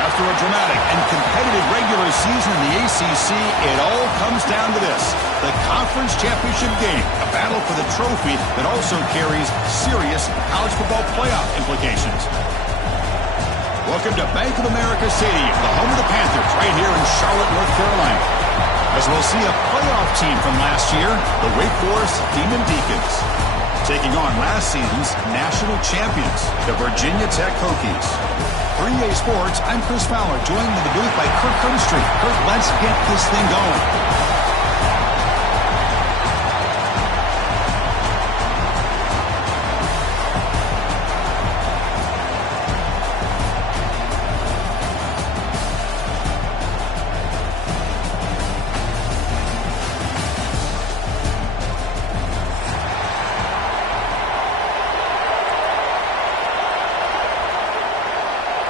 After a dramatic and competitive regular season in the ACC, it all comes down to this: the conference championship game, a battle for the trophy that also carries serious college football playoff implications. Welcome to Bank of America Stadium, the home of the Panthers, right here in Charlotte, North Carolina, as we'll see a playoff team from last year, the Wake Forest Deacons, taking on last season's national champions, the Virginia Tech Hokies. 3A Sports, I'm Chris Fowler, joined in the booth by Kirk Cumstreet. Kirk, let's get this thing going.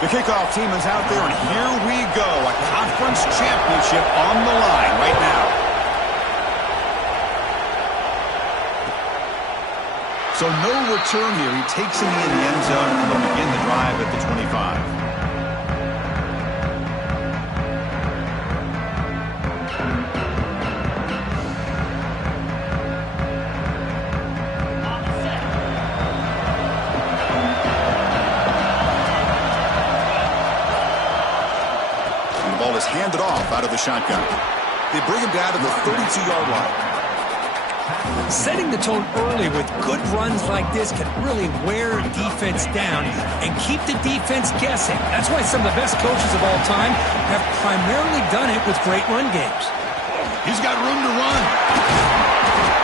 The kickoff team is out there, and here we go. A conference championship on the line right now. So no return here. He takes it in the end zone, and they'll begin the drive at the 25. Handed off out of the shotgun. They bring him down to the 32-yard line. Setting the tone early with good runs like this can really wear defense down and keep the defense guessing. That's why some of the best coaches of all time have primarily done it with great run games. He's got room to run.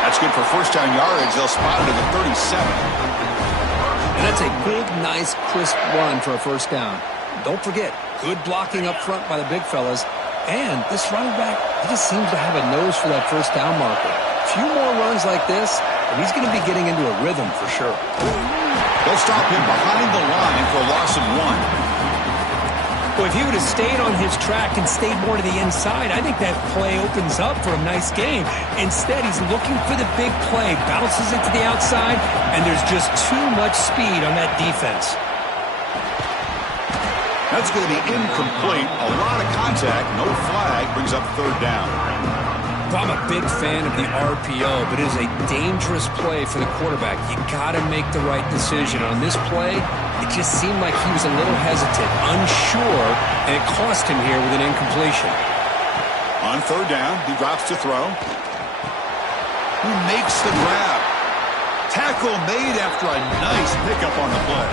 That's good for first down yardage. They'll spot it at the 37. And that's a big, nice, crisp run for a first down. Don't forget, good blocking up front by the big fellas. And this running back, he just seems to have a nose for that first down marker. A few more runs like this, and he's going to be getting into a rhythm for sure. They'll stop him behind the line for a loss of 1. Well, if he would have stayed on his track and stayed more to the inside, I think that play opens up for a nice game. Instead, he's looking for the big play, bounces it to the outside, and there's just too much speed on that defense. That's going to be incomplete. A lot of contact. No flag. Brings up third down. I'm a big fan of the RPO, but it is a dangerous play for the quarterback. You got to make the right decision. On this play, it just seemed like he was a little hesitant, unsure, and it cost him here with an incompletion. On third down, he drops to throw. Who makes the grab? Tackle made after a nice pickup on the play.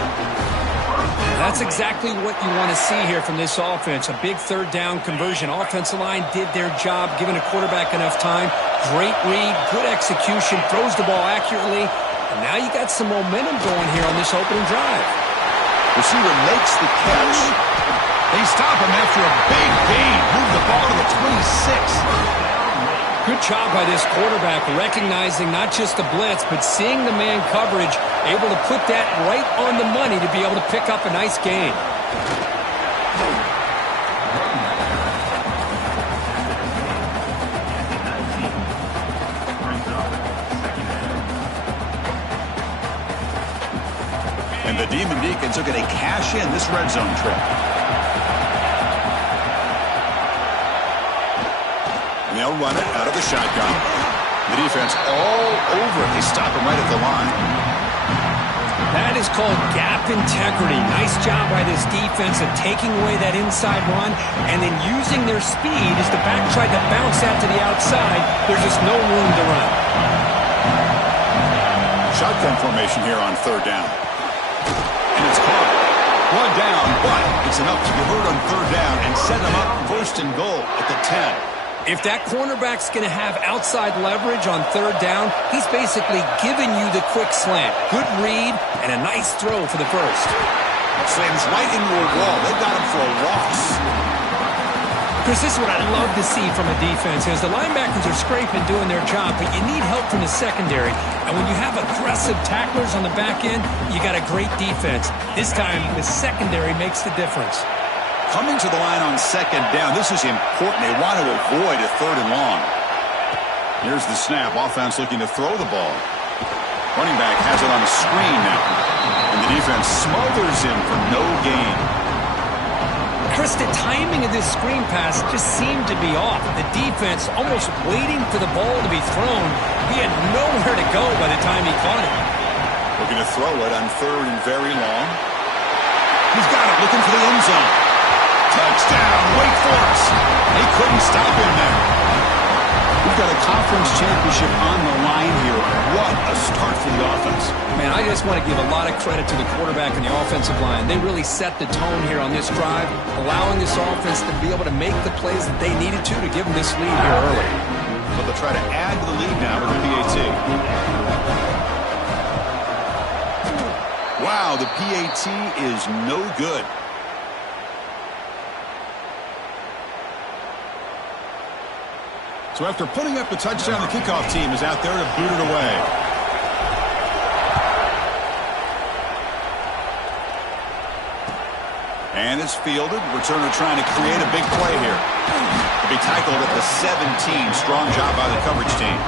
That's exactly what you want to see here from this offense. A big third down conversion. Offensive line did their job, giving a quarterback enough time. Great read, good execution, throws the ball accurately. And now you got some momentum going here on this opening drive. Receiver makes the catch. They stop him after a big gain. Move the ball to the 26. Good job by this quarterback, recognizing not just the blitz, but seeing the man coverage, able to put that right on the money to be able to pick up a nice gain. And the Deacons are going to cash in this red zone trip. And they'll run it out of the shotgun. The defense all over it. They stop him right at the line. That is called gap integrity. Nice job by this defense of taking away that inside run and then using their speed as the back tried to bounce that to the outside. There's just no room to run. Shotgun formation here on third down. And it's caught. One down, but it's enough to get hurt on third down and set them up first and goal at the 10. If that cornerback's going to have outside leverage on third down, he's basically giving you the quick slant. Good read and a nice throw for the first. Slams right into a wall. They got him for a loss. Chris, this is what I love to see from a defense is the linebackers are scraping doing their job, but you need help from the secondary. And when you have aggressive tacklers on the back end, you got a great defense. This time, the secondary makes the difference. Coming to the line on second down, this is important. They want to avoid a third and long. Here's the snap. Offense looking to throw the ball. Running back has it on a screen now. And the defense smothers him for no gain. Chris, the timing of this screen pass just seemed to be off. The defense almost waiting for the ball to be thrown. He had nowhere to go by the time he caught it. Looking to throw it on third and very long. He's got it, looking for the end zone. Touchdown, Wake Forest. They couldn't stop him there. We've got a conference championship on the line here. What a start for the offense. Man, I just want to give a lot of credit to the quarterback and the offensive line. They really set the tone here on this drive, allowing this offense to be able to make the plays that they needed to give them this lead here early. So they'll try to add to the lead now with the PAT. Wow, the PAT is no good. So after putting up the touchdown, the kickoff team is out there to boot it away. And it's fielded. Returner trying to create a big play here. To be tackled at the 17. Strong job by the coverage team.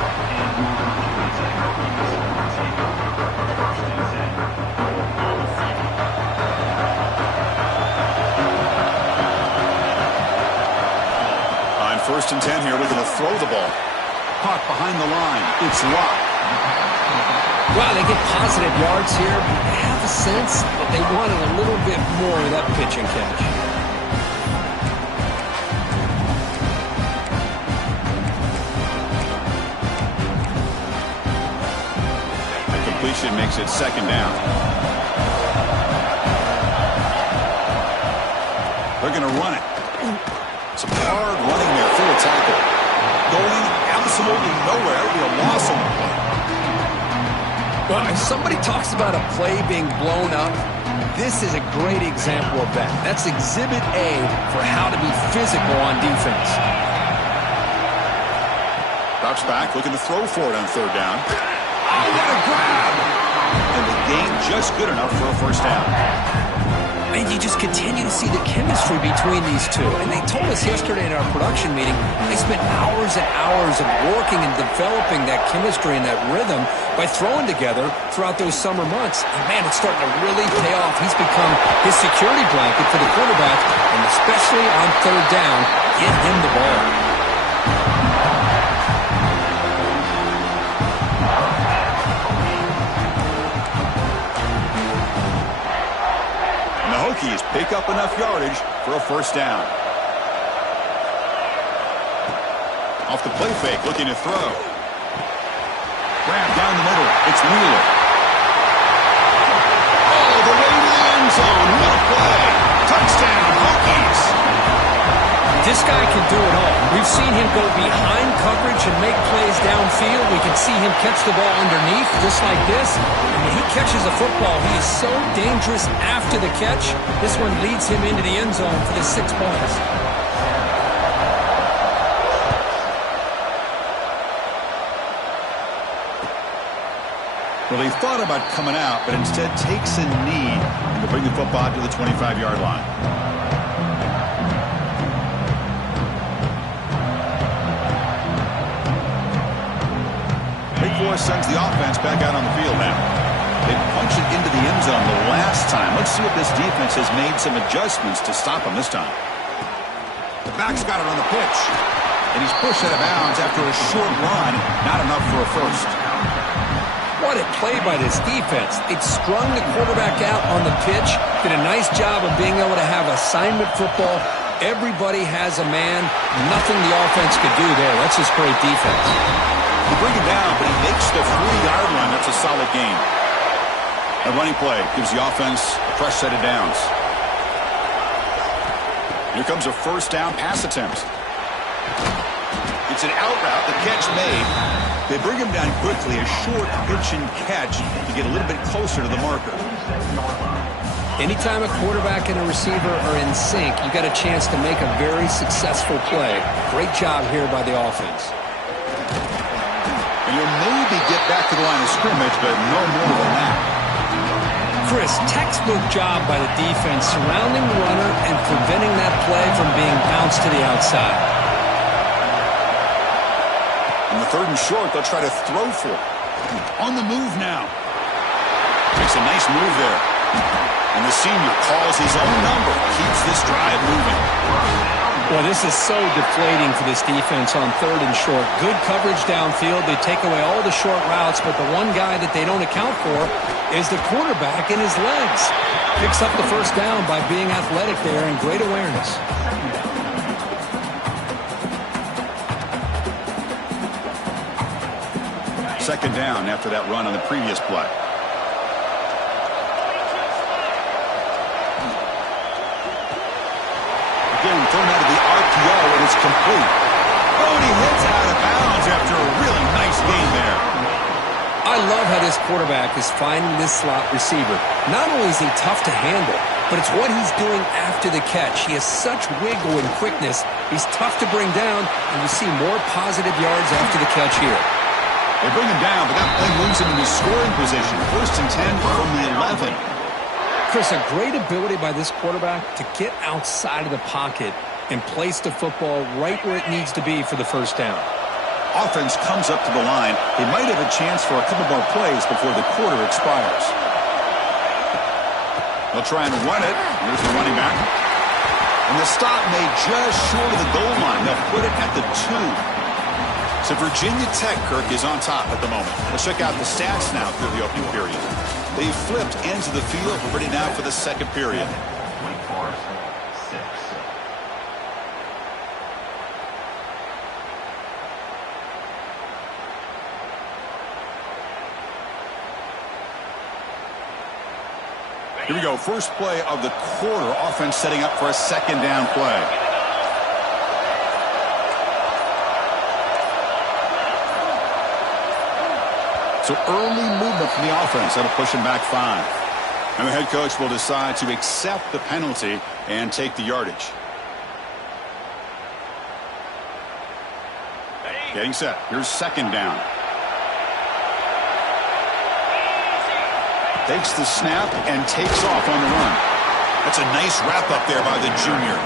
First and 10 here, looking to throw the ball. Caught behind the line. It's locked. Well, they get positive yards here, but I have a sense that they wanted a little bit more of that pitch and catch. A completion makes it second down. They're going to run it. Some hard running there through a tackle. Going absolutely nowhere. It'll be a loss on the play. Well, if somebody talks about a play being blown up, this is a great example of that. That's exhibit A for how to be physical on defense. Drops back, looking to throw for it on third down. Oh, what a grab! And the gain just good enough for a first down. And you just continue to see the chemistry between these two. And they told us yesterday in our production meeting, they spent hours and hours of working and developing that chemistry and that rhythm by throwing together throughout those summer months. And man, it's starting to really pay off. He's become his security blanket for the quarterback, and especially on third down, get him the ball. Hokies pick up enough yardage for a first down. Off the play fake, looking to throw. Grab down the middle. It's Wheeler. Oh, the way to the end zone. What a play. Touchdown, Hokies. This guy can do it all. We've seen him go behind coverage and make plays downfield. We can see him catch the ball underneath, just like this. And when he catches a football, he is so dangerous after the catch. This one leads him into the end zone for the 6 points. Well, he thought about coming out, but instead takes a knee to bring the football to the 25-yard line. Forest sends the offense back out on the field now. They punched it into the end zone the last time. Let's see if this defense has made some adjustments to stop them this time. The back's got it on the pitch, and he's pushed out of bounds after a short run. Not enough for a first. What a play by this defense. It strung the quarterback out on the pitch, did a nice job of being able to have assignment football. Everybody has a man. Nothing the offense could do there. That's just great defense. They bring him down, but he makes the 40-yard run. That's a solid gain. A running play gives the offense a fresh set of downs. Here comes a first down pass attempt. It's an out route. The catch made. They bring him down quickly. A short pitch and catch to get a little bit closer to the marker. Anytime a quarterback and a receiver are in sync, you got a chance to make a very successful play. Great job here by the offense. And you'll maybe get back to the line of scrimmage, but no more than that. Chris, textbook job by the defense surrounding the runner and preventing that play from being bounced to the outside. On the 3rd and short, they'll try to throw for it. On the move now. Makes a nice move there. And the senior calls his own number. Keeps this drive moving. Boy, this is so deflating for this defense on 3rd and short. Good coverage downfield. They take away all the short routes, but the one guy that they don't account for is the quarterback in his legs. Picks up the first down by being athletic there and great awareness. Second down after that run on the previous play. Again, thrown out of the RPO, and it's complete. Oh, and he hits out of bounds after a really nice gain there. I love how this quarterback is finding this slot receiver. Not only is he tough to handle, but it's what he's doing after the catch. He has such wiggle and quickness. He's tough to bring down, and you see more positive yards after the catch here. They bring him down, but that play moves him into scoring position. 1st and 10 from the 11. Chris, a great ability by this quarterback to get outside of the pocket and place the football right where it needs to be for the first down. Offense comes up to the line. They might have a chance for a couple more plays before the quarter expires. They'll try and run it. Here's the running back. And the stop made just short of the goal line. They'll put it at the 2. So Virginia Tech, Kirk, is on top at the moment. Let's check out the stats now through the opening period. They flipped ends of the field. We're ready now for the second period. Here we go. First play of the quarter. Offense setting up for a second down play. So early movement from the offense. That'll push him back 5. And the head coach will decide to accept the penalty and take the yardage. Getting set. Here's second down. Takes the snap and takes off on the run. That's a nice wrap up there by the junior.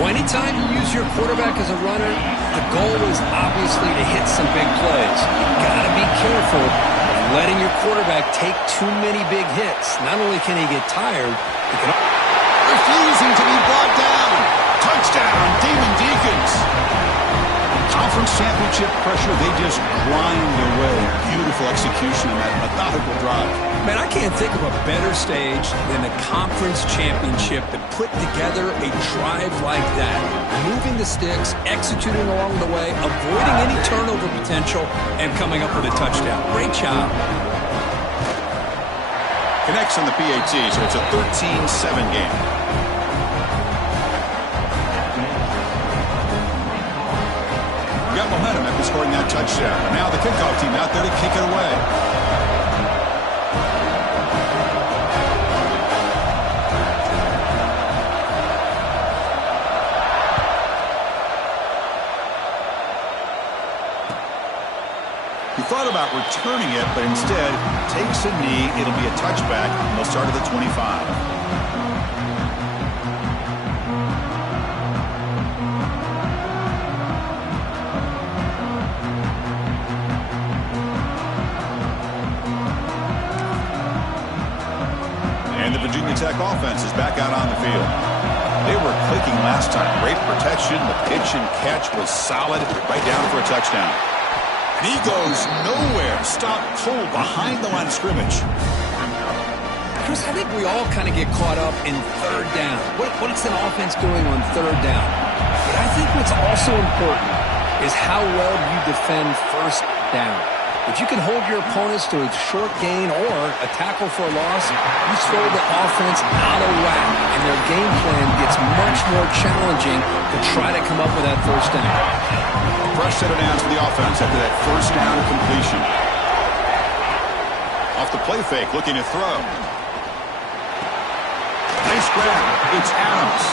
Well, anytime you use your quarterback as a runner, the goal is obviously to hit some big plays. You've got to be careful of letting your quarterback take too many big hits. Not only can he get tired, he can... Refusing to be brought down. Touchdown, Deacons. Conference championship pressure, they just grind away. Beautiful execution on that methodical drive. Man, I can't think of a better stage than the conference championship to put together a drive like that. Moving the sticks, executing along the way, avoiding any turnover potential, and coming up with a touchdown. Great job. Connects on the PAT, so it's a 13-7 game. Got momentum after scoring that touchdown. Now the kickoff team out there to kick it away. He thought about returning it, but instead takes a knee. It'll be a touchback, and they'll start at the 25. And the Virginia Tech offense is back out on the field. They were clicking last time. Great protection. The pitch and catch was solid. Right down for a touchdown. And he goes nowhere. Stopped cold behind the line of scrimmage. Chris, I think we all kind of get caught up in third down. What is an offense doing on third down? But I think what's also important is how well you defend first down. If you can hold your opponents to a short gain or a tackle for a loss, you throw the offense out of whack, and their game plan gets much more challenging to try to come up with that first down. A fresh set of downs for the offense after that first down completion. Off the play fake, looking to throw. Nice grab. It's Adams.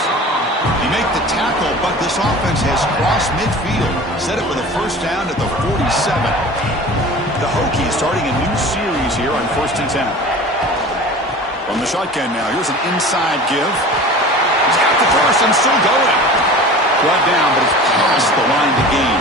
He made the tackle, but this offense has crossed midfield. Set it for the first down at the 47. The Hokies starting a new series here on 1st and 10. From the shotgun now, here's an inside give. He's got the first and still going. Brought down, but it's past the line to gain.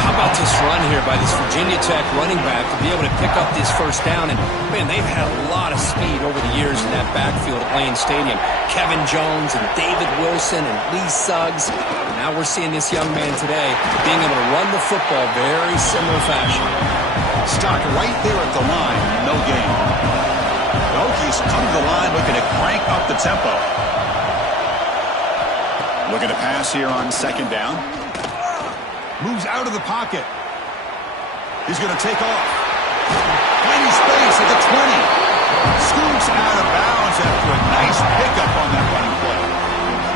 How about this run here by this Virginia Tech running back to be able to pick up this first down? And, man, they've had a lot of speed over the years in that backfield at Lane Stadium. Kevin Jones and David Wilson and Lee Suggs. And now we're seeing this young man today being able to run the football very similar fashion. Stock right there at the line. No gain. The Hokies come to the line looking to crank up the tempo. Looking to pass here on 2nd down. Moves out of the pocket. He's going to take off. Finding space at the 20. Scoots out of bounds after a nice pickup on that running play.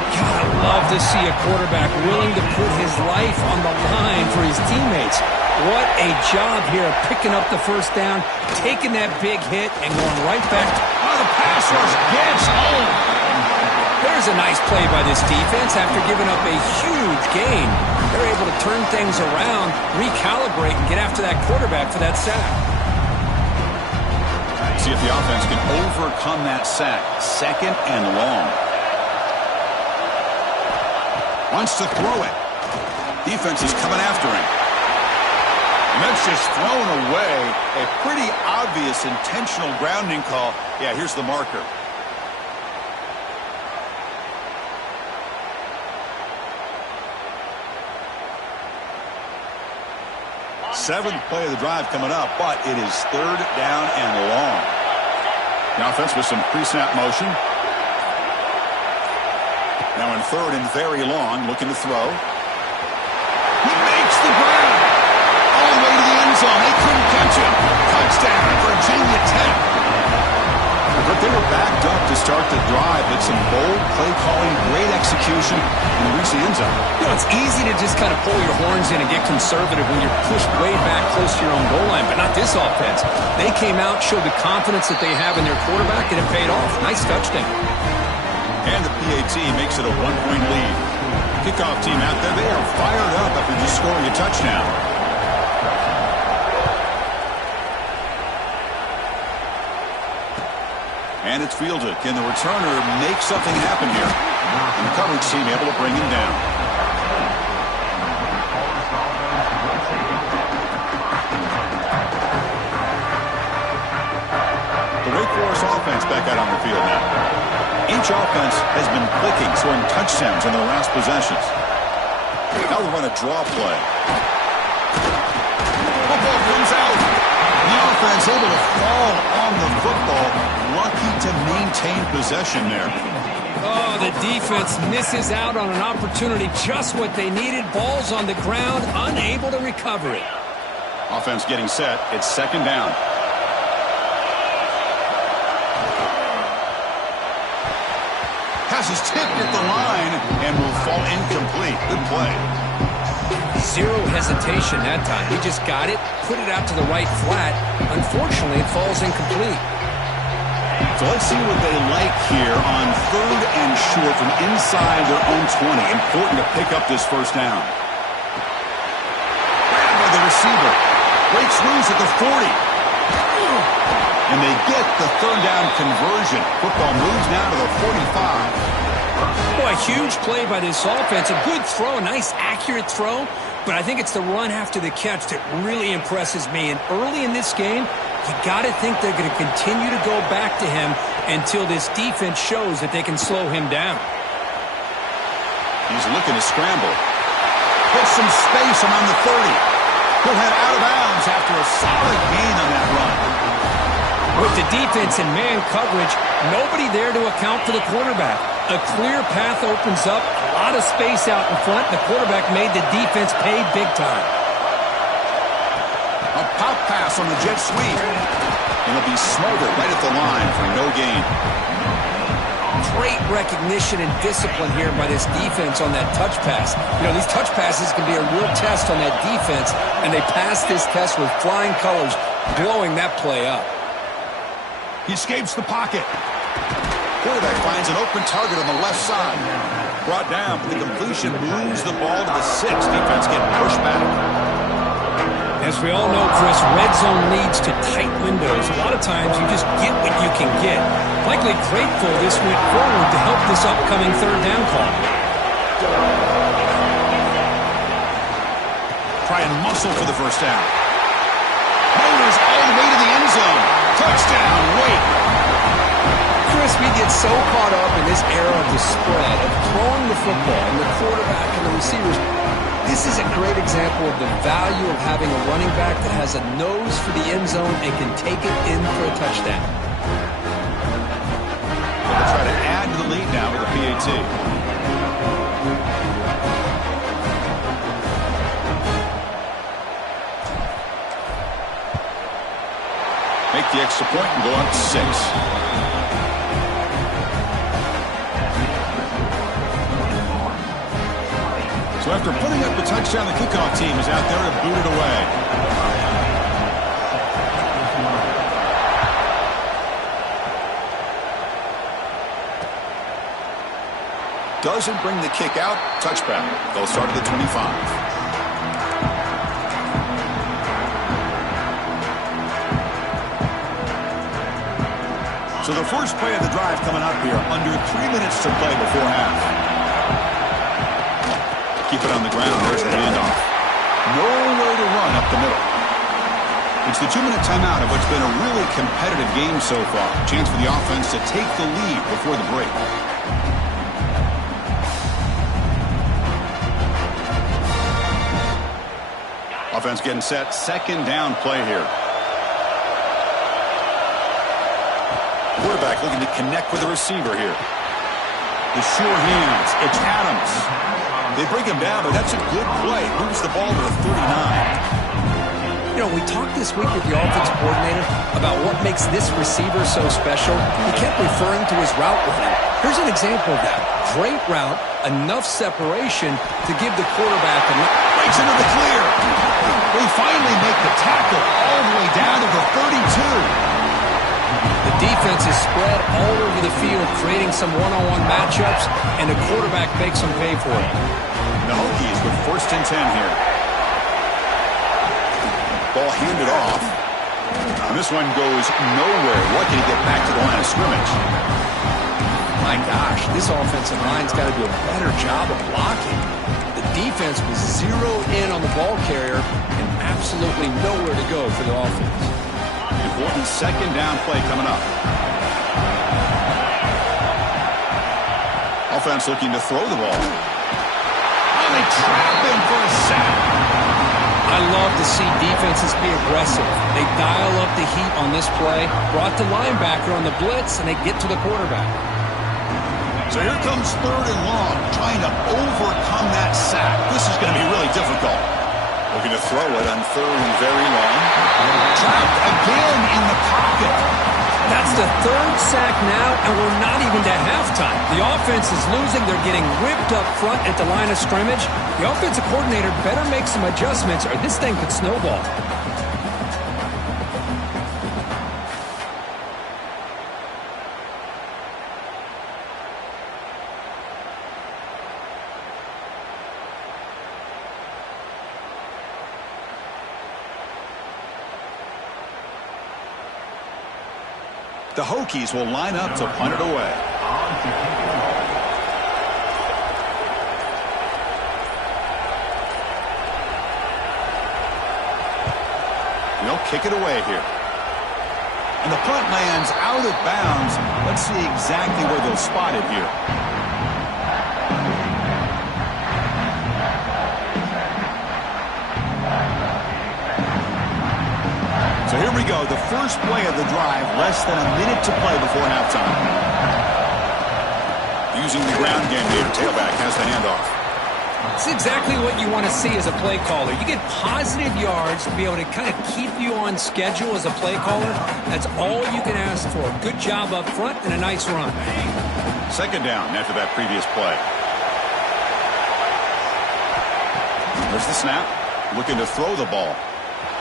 God, I love to see a quarterback willing to put his life on the line for his teammates. What a job here of picking up the first down, taking that big hit, and going right back. Oh, the pass rush gets home. There's a nice play by this defense after giving up a huge gain. They're able to turn things around, recalibrate, and get after that quarterback for that sack. See if the offense can overcome that sack. 2nd and long. Wants to throw it. Defense is coming after him. And that's just thrown away. A pretty obvious intentional grounding call. Yeah, here's the marker. 7th play of the drive coming up, but it is 3rd down and long. The offense with some pre-snap motion. Now in 3rd and very long, looking to throw. He makes the grab. All the way to the end zone. They couldn't catch him. Touchdown, Virginia Tech. But they were backed up to start the drive, but some bold play calling, great execution, and reach the end zone. You know, it's easy to just kind of pull your horns in and get conservative when you're pushed way back close to your own goal line, but not this offense. They came out, showed the confidence that they have in their quarterback, and it paid off. Nice touchdown. And the PAT makes it a 1-point lead. Kickoff team out there, they are fired up after just scoring a touchdown. And it's fielded. Can the returner make something happen here? And the coverage team able to bring him down. The Wake Forest offense back out on the field now. Each offense has been clicking, scoring touchdowns in their last possessions. Now they'll run a draw play. Football comes out. The offense able to fall on the football. Lucky to maintain possession there. Oh, the defense misses out on an opportunity. Just what they needed. Ball's on the ground, unable to recover it. Offense getting set. It's 2nd down. Pass is tipped at the line and will fall incomplete. Good play. Zero hesitation that time. He just got it, put it out to the right flat. Unfortunately, it falls incomplete. So let's see what they like here on 3rd and short from inside their own 20. Important to pick up this first down. Grabbed by the receiver. Breaks loose at the 40. And they get the 3rd down conversion. Football moves now to the 45. Boy, a huge play by this offense. A good throw, a nice accurate throw. But I think it's the run after the catch that really impresses me. And early in this game, you got to think they're going to continue to go back to him until this defense shows that they can slow him down. He's looking to scramble. Gets some space around the 30. He'll head out of bounds after a solid gain on that run. With the defense in man coverage, nobody there to account for the quarterback. A clear path opens up, a lot of space out in front. The quarterback made the defense pay big time. A pop pass on the jet sweep. And it'll be smothered right at the line for no gain. Great recognition and discipline here by this defense on that touch pass. You know, these touch passes can be a real test on that defense, and they passed this test with flying colors, blowing that play up. He escapes the pocket. Quarterback finds an open target on the left side. Brought down, but the completion moves the ball to the 6. Defense getting pushed back. As we all know, Chris, red zone leads to tight windows. A lot of times you just get what you can get. Likely grateful this went forward to help this upcoming third down call. Try and muscle for the first down. Motors all the way to the end zone. Touchdown, wait. Chris, we get so caught up in this era of the spread, of throwing the football and the quarterback and the receivers. This is a great example of the value of having a running back that has a nose for the end zone and can take it in for a touchdown. They'll try to add to the lead now with a PAT. Make the extra point and go up to 6. So after putting up the touchdown, the kickoff team is out there to boot it away. Doesn't bring the kick out. Touchback. They'll start at the 25. So the first play of the drive coming up here. Under 3 minutes to play before half. Keep it on the ground. There's the handoff. Nowhere to run up the middle. It's the 2-minute timeout of what's been a really competitive game so far. Chance for the offense to take the lead before the break. Offense getting set. Second down play here. Quarterback looking to connect with the receiver here. The sure hands. It's Adams. They bring him down, but that's a good play. Moves the ball to the 39. You know, we talked this week with the offensive coordinator about what makes this receiver so special. He kept referring to his route running. Here's an example of that. Great route, enough separation to give the quarterback enough. Breaks into the clear. They finally make the tackle all the way down to the 32. The defense is spread all over the field, creating some one-on-one matchups, and the quarterback makes them pay for it. The Hokies with 1st and 10 here. Ball handed off. And this one goes nowhere. Lucky to get back to the line of scrimmage. My gosh, this offensive line's got to do a better job of blocking. The defense was zeroed in on the ball carrier and absolutely nowhere to go for the offense. Important second down play coming up. Offense looking to throw the ball. Oh, they trap him for a sack. I love to see defenses be aggressive. They dial up the heat on this play, brought the linebacker on the blitz, and they get to the quarterback. So here comes 3rd and long, trying to overcome that sack. This is going to be really difficult. Looking to throw it on 3rd and very long. Trapped again in the pocket. That's the 3rd sack now, and we're not even to halftime. The offense is losing. They're getting whipped up front at the line of scrimmage. The offensive coordinator better make some adjustments, or this thing could snowball. The Hokies will line up to punt it away. They'll kick it away here. And the punt lands out of bounds. Let's see exactly where they'll spot it here. So here we go, the first play of the drive, less than a minute to play before halftime. Using the ground game here, tailback has the handoff. It's exactly what you want to see as a play caller. You get positive yards to be able to kind of keep you on schedule as a play caller. That's all you can ask for. Good job up front and a nice run. Second down after that previous play. There's the snap. Looking to throw the ball.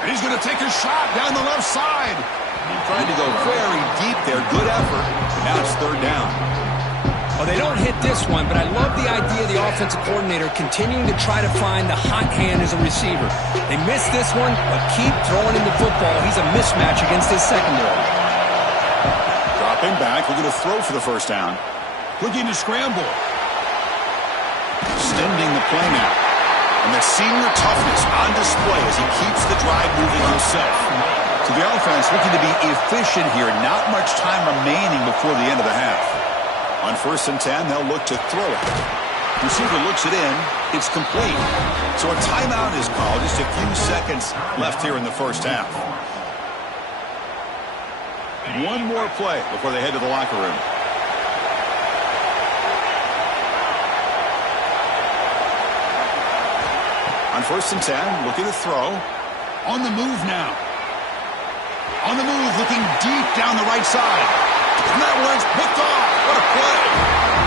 And he's going to take a shot down the left side. He tried to go very deep there. Good effort. Now it's third down. Well, they don't hit this one, but I love the idea of the offensive coordinator continuing to try to find the hot hand as a receiver. They missed this one, but keep throwing him the football. He's a mismatch against his secondary. Dropping back, looking to throw for the first down. Looking to scramble. Extending the play now. And the senior toughness on display as he keeps the drive moving himself. So the offense looking to be efficient here. Not much time remaining before the end of the half. On 1st and 10, they'll look to throw it. Receiver looks it in. It's complete. So a timeout is called. Just a few seconds left here in the first half. One more play before they head to the locker room. On 1st and 10, looking to throw. On the move now. On the move, looking deep down the right side. And that one's picked off. What a play.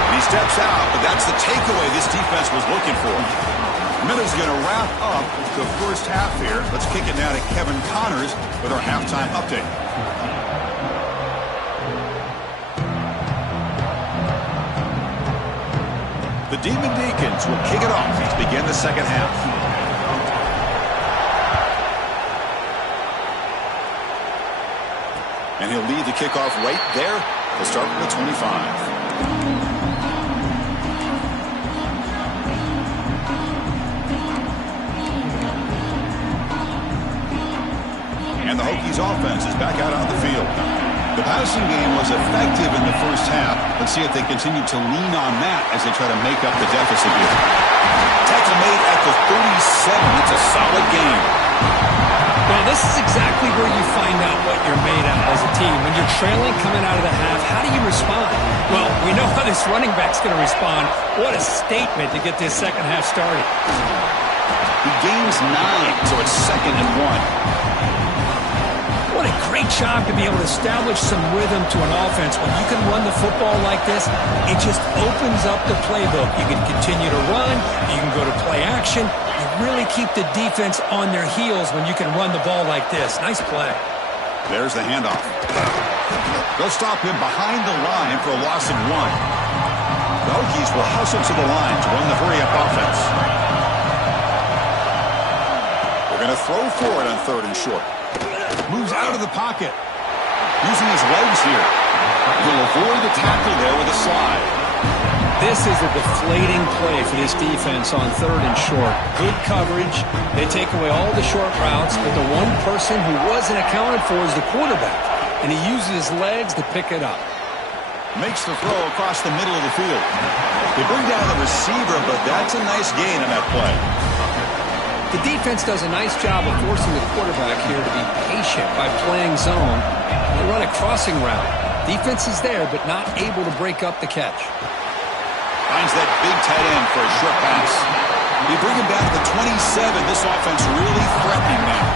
And he steps out, but that's the takeaway this defense was looking for. Miller's going to wrap up the first half here. Let's kick it now to Kevin Connors with our halftime update. The Demon Deacons will kick it off to begin the second half. And he'll lead the kickoff right there. He'll start from the 25. And the Hokies offense is back out on the field. The passing game was effective in the first half. Let's see if they continue to lean on that as they try to make up the deficit here. Tackle made at the 37. It's a solid game. Well, this is exactly where you find out what you're made of as a team. When you're trailing coming out of the half, how do you respond? Well, we know how this running back's going to respond. What a statement to get this second half started. He gains 9, so it's 2nd and 1. What a great job to be able to establish some rhythm to an offense. When you can run the football like this, it just opens up the playbook. You can continue to run. You can go to play action. You really keep the defense on their heels when you can run the ball like this. Nice play. There's the handoff. They'll stop him behind the line for a loss of 1. The Hokies will hustle to the line to run the hurry-up offense. They're going to throw for it on 3rd and short. Moves out of the pocket. Using his legs here. He'll avoid the tackle there with a slide. This is a deflating play for this defense on 3rd and short. Good coverage. They take away all the short routes, but the one person who wasn't accounted for is the quarterback, and he uses his legs to pick it up. Makes the throw across the middle of the field. They bring down the receiver, but that's a nice gain on that play. The defense does a nice job of forcing the quarterback here to be patient by playing zone. They run a crossing route. Defense is there, but not able to break up the catch. Finds that big tight end for a short pass. You bring him down to the 27. This offense really threatening now.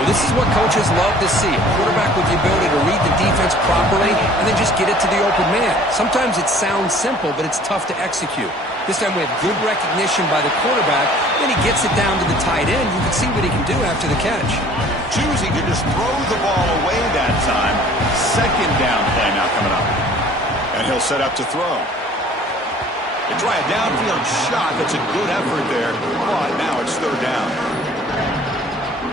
Well, this is what coaches love to see. A quarterback with the ability to read the defense properly and then just get it to the open man. Sometimes it sounds simple, but it's tough to execute. This time we have good recognition by the quarterback. Then he gets it down to the tight end. You can see what he can do after the catch. Choosing to just throw the ball away that time. 2nd down play now coming up. And he'll set up to throw. They try a downfield shot. That's a good effort there. But now it's 3rd down.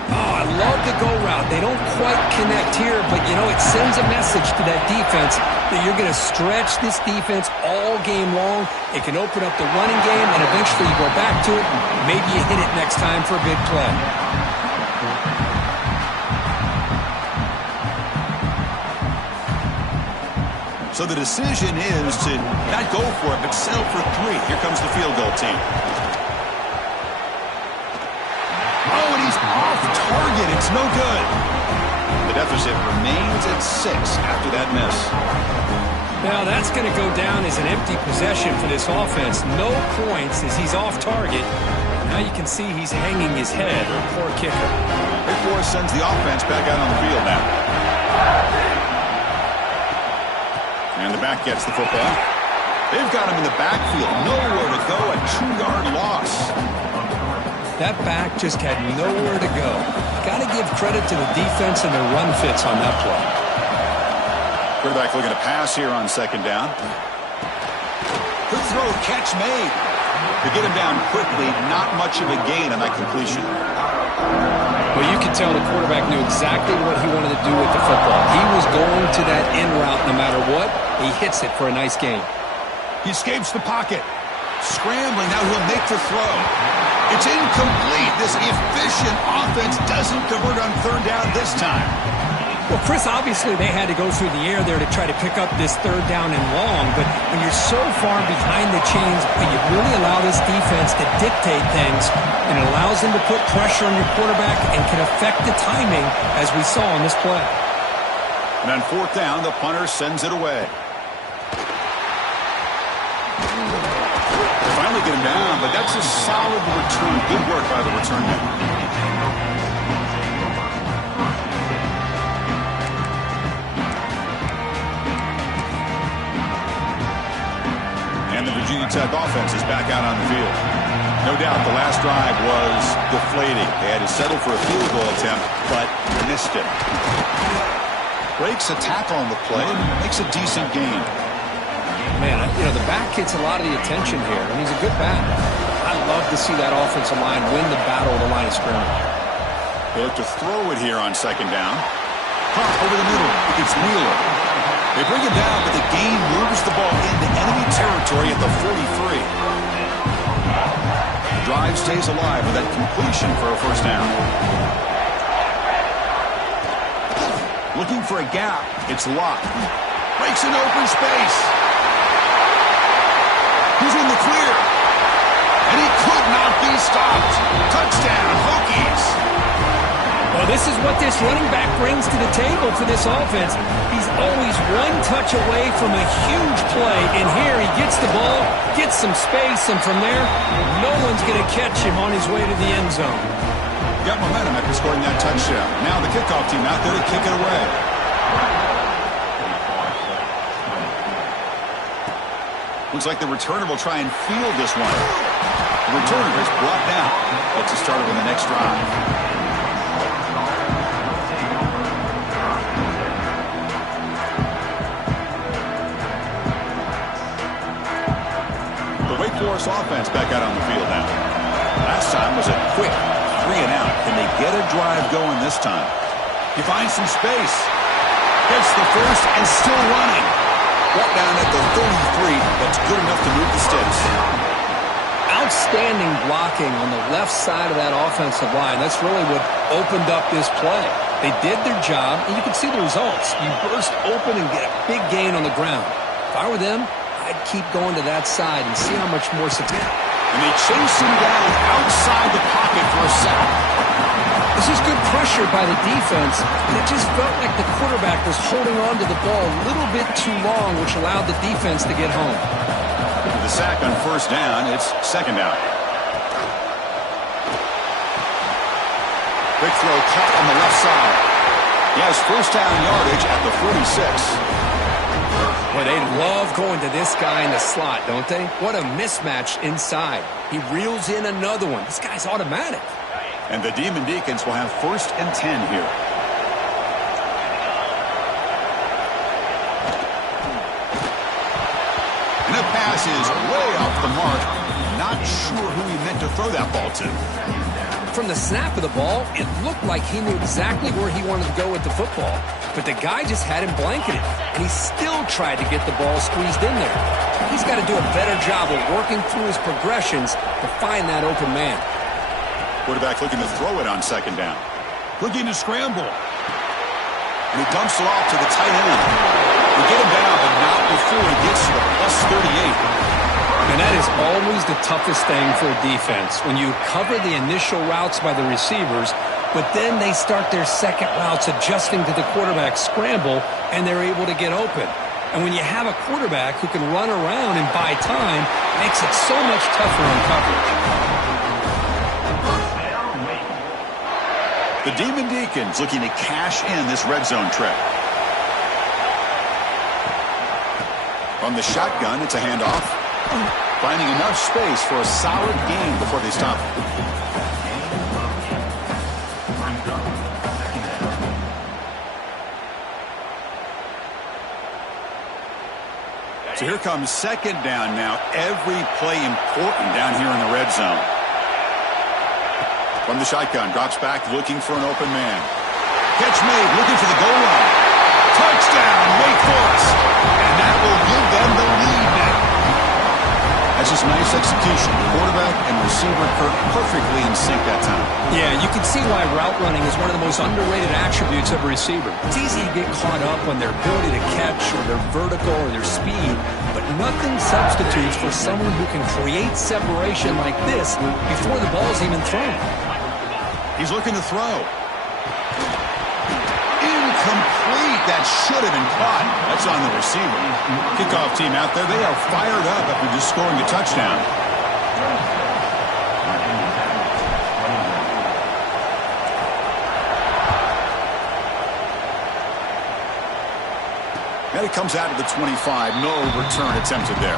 Oh, I love the go route. They don't quite connect here, but, you know, it sends a message to that defense that you're going to stretch this defense all game long. It can open up the running game, and eventually you go back to it. Maybe you hit it next time for a big play. So the decision is to not go for it, but settle for 3. Here comes the field goal team. Oh, and he's off target. It's no good. The deficit remains at 6 after that miss. Now that's going to go down as an empty possession for this offense. No points as he's off target. Now you can see he's hanging his head. Poor kicker. Rick Forrest sends the offense back out on the field now. And the back gets the football. They've got him in the backfield. Nowhere to go. A 2-yard loss. That back just had nowhere to go. Got to give credit to the defense and their run fits on that play. Quarterback looking to pass here on 2nd down. Good throw, catch made. To get him down quickly, not much of a gain on that completion. Well, you could tell the quarterback knew exactly what he wanted to do with the football. He was going to that in route no matter what. He hits it for a nice gain. He escapes the pocket. Scrambling, now he'll make the throw. It's incomplete. This efficient offense doesn't convert on 3rd down this time. Well, Chris, obviously they had to go through the air there to try to pick up this 3rd down and long, but when you're so far behind the chains, you really allow this defense to dictate things, and it allows them to put pressure on your quarterback and can affect the timing, as we saw on this play. And on 4th down, the punter sends it away. They finally get him down, but that's a solid return. Good work by the return man. The Virginia Tech offense is back out on the field. No doubt the last drive was deflating. They had to settle for a field goal attempt, but missed it. Breaks a tackle on the play, makes a decent gain. Man, the back gets a lot of the attention here, and he's a good back. I love to see that offensive line win the battle of the line of scrimmage. They look to throw it here on 2nd down. Over the middle, it's Wheeler. They bring him down, but the gain moves the ball into enemy territory at the 43. The drive stays alive with that completion for a 1st down. Looking for a gap. It's Locke. Breaks an open space. He's in the clear. And he could not be stopped. Touchdown, Hokies. Well, this is what this running back brings to the table for this offense. He's always one touch away from a huge play, and here he gets the ball, gets some space, and from there, no one's going to catch him on his way to the end zone. Got momentum after scoring that touchdown. Now the kickoff team out there to kick it away. Looks like the returner will try and field this one. The returner is brought down. Gets us started on the next drive. Force offense back out on the field now. Last time was a quick 3-and-out. Can they get a drive going this time? He finds some space. Gets the first and still running. Brought down at the 33. That's good enough to move the sticks. Outstanding blocking on the left side of that offensive line. That's really what opened up this play. They did their job, and you can see the results. You burst open and get a big gain on the ground. If I were them, I'd keep going to that side and see how much more success. And they chase him down outside the pocket for a sack. This is good pressure by the defense, and it just felt like the quarterback was holding on to the ball a little bit too long, which allowed the defense to get home. With the sack on 1st down, it's 2nd down. Big throw caught on the left side. He has 1st down yardage at the 46. Boy, they love going to this guy in the slot, don't they? What a mismatch inside. He reels in another one. This guy's automatic. And the Demon Deacons will have 1st and 10 here. And the pass is way off the mark. Not sure who he meant to throw that ball to. From the snap of the ball, it looked like he knew exactly where he wanted to go with the football. But the guy just had him blanketed, and he still tried to get the ball squeezed in there. He's got to do a better job of working through his progressions to find that open man. Quarterback looking to throw it on 2nd down. Looking to scramble. And he dumps it off to the tight end. They get him down, but not before he gets to the +38. And that is always the toughest thing for a defense, when you cover the initial routes by the receivers, but then they start their second routes adjusting to the quarterback scramble, and they're able to get open. And when you have a quarterback who can run around and buy time, it makes it so much tougher on coverage. The Demon Deacons looking to cash in this red zone trip. From the shotgun, it's a handoff. Finding enough space for a solid gain before they stop. So here comes second down now. Every play important down here in the red zone. From the shotgun, drops back looking for an open man. Catch made, looking for the goal line. Touchdown, Wake Forest. And that will give them the lead now. That's just nice execution. Quarterback and receiver perfectly in sync that time. Yeah, you can see why route running is one of the most underrated attributes of a receiver. It's easy to get caught up on their ability to catch or their vertical or their speed, but nothing substitutes for someone who can create separation like this before the ball's even thrown. He's looking to throw. Incomplete. That should have been caught. That's on the receiver. Kickoff team out there. They are fired up after just scoring a touchdown. And it comes out to the 25. No return attempted there.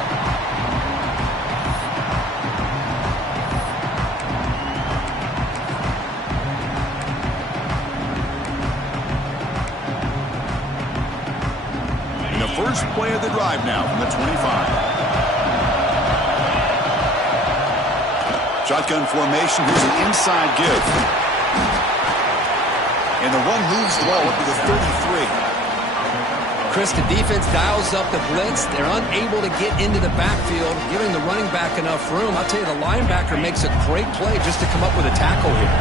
First play of the drive now from the 25. Shotgun formation. Here's an inside give. And the run moves the ball up to the 33. Chris, the defense dials up the blitz. They're unable to get into the backfield, giving the running back enough room. I'll tell you, the linebacker makes a great play just to come up with a tackle here.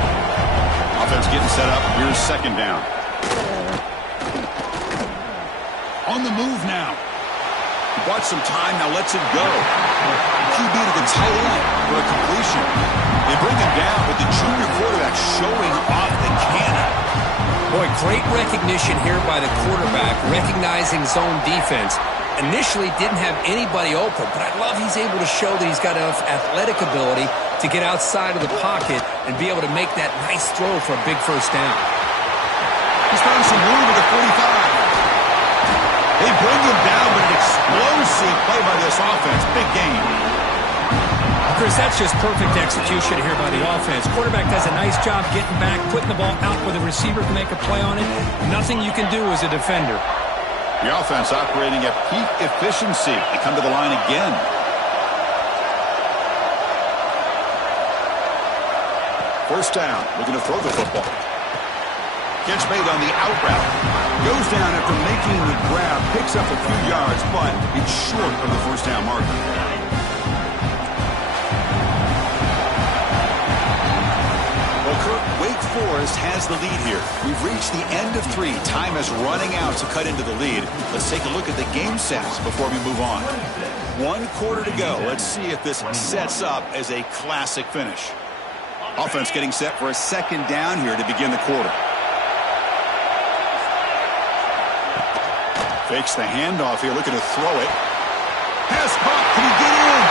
Offense getting set up. Here's second down. On the move now. Bought some time, now lets it go. QB to the tight end for a completion. They bring him down with the junior quarterback showing off the cannon. Boy, great recognition here by the quarterback, recognizing zone defense. Initially didn't have anybody open, but I love he's able to show that he's got enough athletic ability to get outside of the pocket and be able to make that nice throw for a big first down. He's found some room at the 45. They bring him down, but an explosive play by this offense. Big game. Chris, that's just perfect execution here by the offense. Quarterback does a nice job getting back, putting the ball out where the receiver can make a play on it. Nothing you can do as a defender. The offense operating at peak efficiency. They come to the line again. First down, looking to throw the football. Catch made on the out route. Goes down after making the grab. Picks up a few yards, but it's short of the first down marker. Well, Kirk, Wake Forest has the lead here. We've reached the end of 3. Time is running out to cut into the lead. Let's take a look at the game sets before we move on. 1 quarter to go. Let's see if this sets up as a classic finish. Offense getting set for a second down here to begin the quarter. Fakes the handoff here, looking to throw it. Pass caught, can he get in?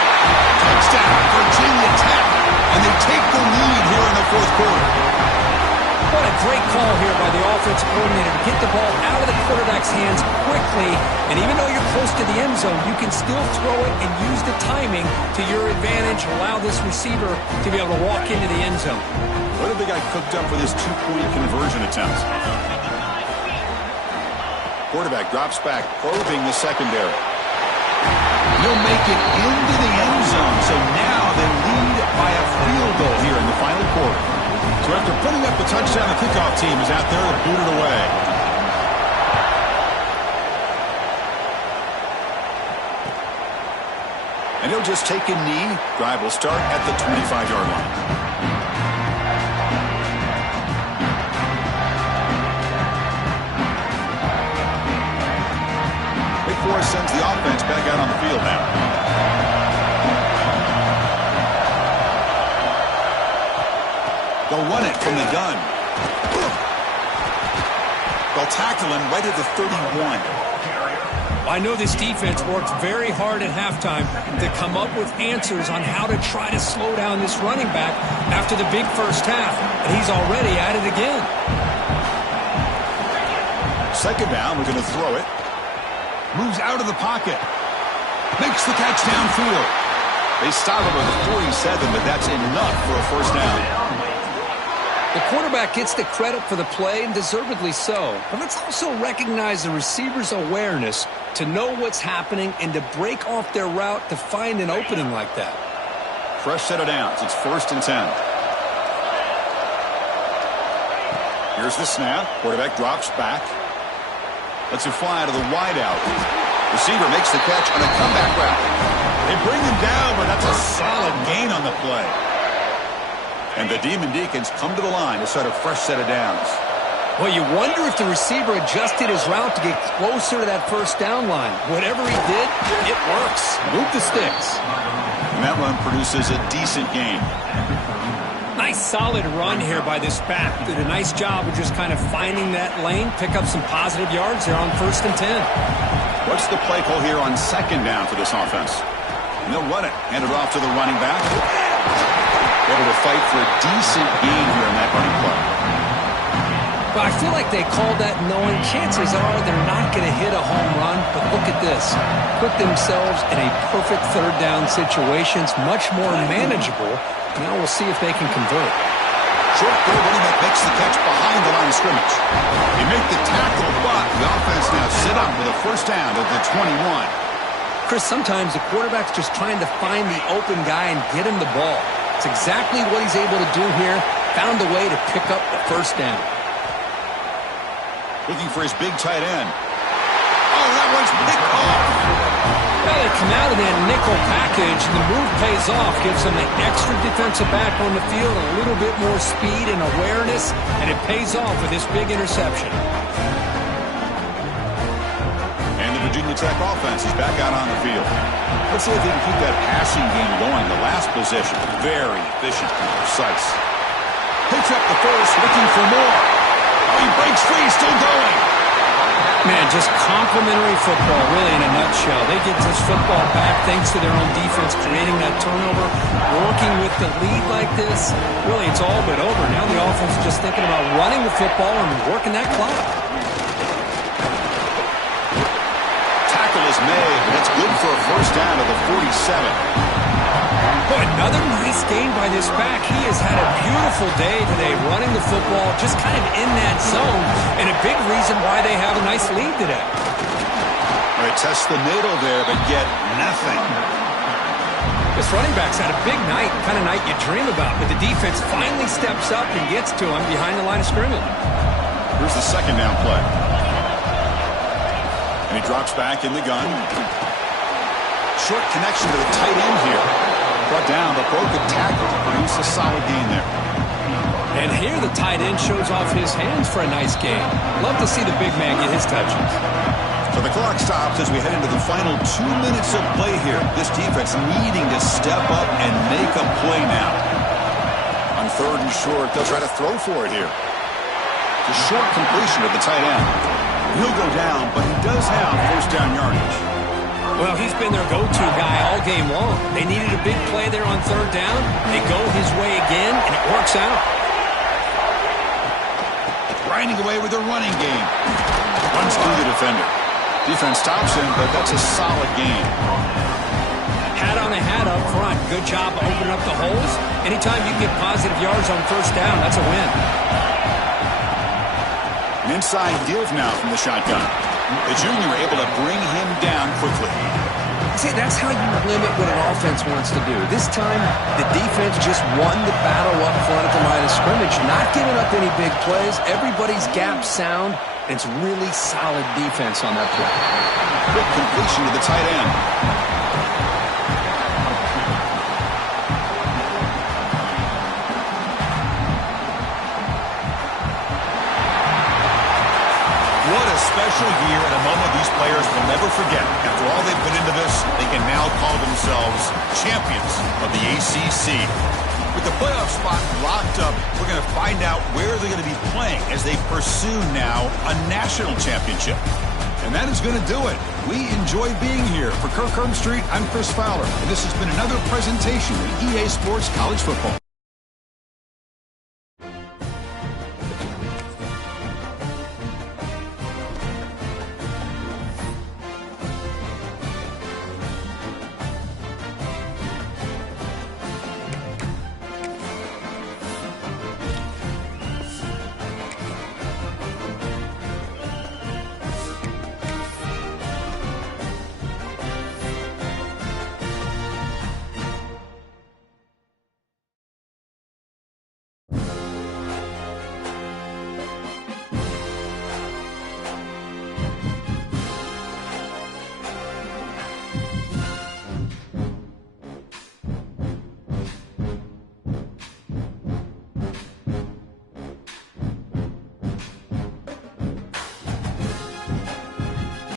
Touchdown, Virginia Tech. And they take the lead here in the 4th quarter. What a great call here by the offensive coordinator to get the ball out of the quarterback's hands quickly. And even though you're close to the end zone, you can still throw it and use the timing to your advantage. Allow this receiver to be able to walk into the end zone. What have they got cooked up for this 2-point conversion attempt? Quarterback drops back, probing the secondary. He'll make it into the end zone, so now they lead by a field goal here in the final quarter. So after putting up the touchdown, the kickoff team is out there to boot it away. And he'll just take a knee. Drive will start at the 25-yard line. They'll run it from the gun. They'll tackle him right at the 31. I know this defense worked very hard at halftime to come up with answers on how to try to slow down this running back after the big first half, and he's already at it again. Second down, we're going to throw it. Moves out of the pocket. Makes the catch downfield. They stop him with a 47, but that's enough for a first down. The quarterback gets the credit for the play, and deservedly so. But let's also recognize the receiver's awareness to know what's happening and to break off their route to find an opening like that. Fresh set of downs. It's 1st and 10. Here's the snap. Quarterback drops back. Lets it fly to the wideout. Receiver makes the catch on a comeback route. They bring him down, but that's a solid gain on the play. And the Deacons come to the line to start a fresh set of downs. Well, you wonder if the receiver adjusted his route to get closer to that first down line. Whatever he did, it works. Move the sticks. And that run produces a decent gain. Nice solid run here by this back. Did a nice job of just kind of finding that lane, pick up some positive yards there on 1st and 10. What's the play call here on 2nd down for this offense? And they'll run it. Hand it off to the running back. Able to fight for a decent gain here in that running play. But I feel like they called that knowing chances are they're not going to hit a home run. But look at this. Put themselves in a perfect 3rd down situation. It's much more manageable. Now we'll see if they can convert. Short throw, running back makes the catch behind the line of scrimmage. They make the tackle, but the offense now sit up with a first down at the 21. Chris, sometimes the quarterback's just trying to find the open guy and get him the ball. It's exactly what he's able to do here. Found a way to pick up the first down. Looking for his big tight end. Oh, that one's picked off. Well, they come out of that nickel package. The move pays off. Gives them an extra defensive back on the field, a little bit more speed and awareness, and it pays off with this big interception. And the Virginia Tech offense is back out on the field. Let's see if they can keep that passing game going. The last possession, very efficient and precise. Picks up the first, looking for more. Oh, he breaks free, still going. Man, just complimentary football, really, in a nutshell. They get this football back thanks to their own defense, creating that turnover. Working with the lead like this, really, it's all but over. Now the offense is just thinking about running the football and working that clock. Is made, but it's good for a first down at the 47. Boy, another nice gain by this back. He has had a beautiful day today running the football, just kind of in that zone, and a big reason why they have a nice lead today. All right, test the middle there, but get nothing. This running back's had a big night, kind of night you dream about, but the defense finally steps up and gets to him behind the line of scrimmage. Here's the 2nd down play. And he drops back in the gun. Short connection to the tight end here. Brought down, but broke the tackle to produce a solid gain there. And here the tight end shows off his hands for a nice gain. Love to see the big man get his touches. So the clock stops as we head into the final 2 minutes of play here. This defense needing to step up and make a play now. On 3rd and short, they'll try to throw for it here. It's a short completion of the tight end. He'll go down, but he does have first down yardage. Well, he's been their go-to guy all game long. They needed a big play there on 3rd down. They go his way again, and it works out. Grinding away with a running game. Runs through the defender. Defense stops him, but that's a solid gain. Hat on a hat up front. Good job of opening up the holes. Anytime you get positive yards on first down, that's a win. An inside give now from the shotgun. The junior able to bring him down quickly. See, that's how you limit what an offense wants to do. This time, the defense just won the battle up front at the line of scrimmage, not giving up any big plays. Everybody's gap sound, and it's really solid defense on that play. Quick completion to the tight end. Special year and a moment these players will never forget. After all they've put into this, they can now call themselves champions of the ACC. With the playoff spot locked up, we're going to going to find out where they're going to be playing as they pursue now a national championship. And that is going to do it. We enjoy being here. For Kirk Street, I'm Chris Fowler, and this has been another presentation of EA Sports College Football.